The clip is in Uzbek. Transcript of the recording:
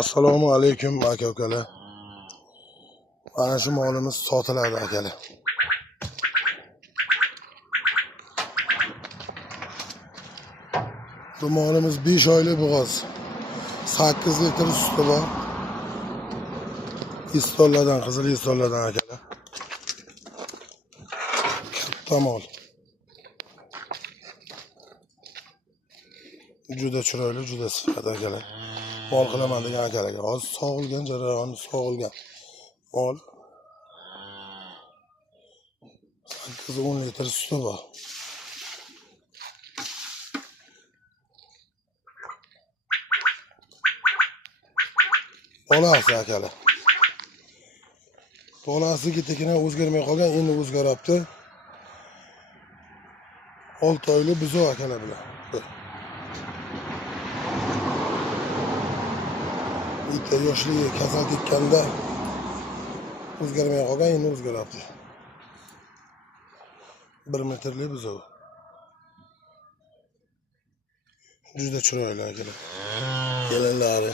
Assalomu alaykum aka ukalar. Mana shu molimiz sotiladi akalar. Bu molimiz 5 oylik bo'g'oz. 8 litr suti bor. Istollardan, qizil istollardan akalar. Katta mol. Juda chiroyli, juda sifat akalar. Mol qilaman degan akalarga. Hozir sog'ilgan jarayonni sog'ilgan. Mol 8-10 litr suti bor. Bolasi akalar. Bolasi ketakina o'zgarmay qolgan, endi o'zgaryapti. 6 oylik buzov akalar bilan. Bitta yoshligi kasal tekkanda o'zgarmay qolgan, endi o'zgaryapti. 1 metrlik buzov. Juda chiroyli akalar. Kelinlari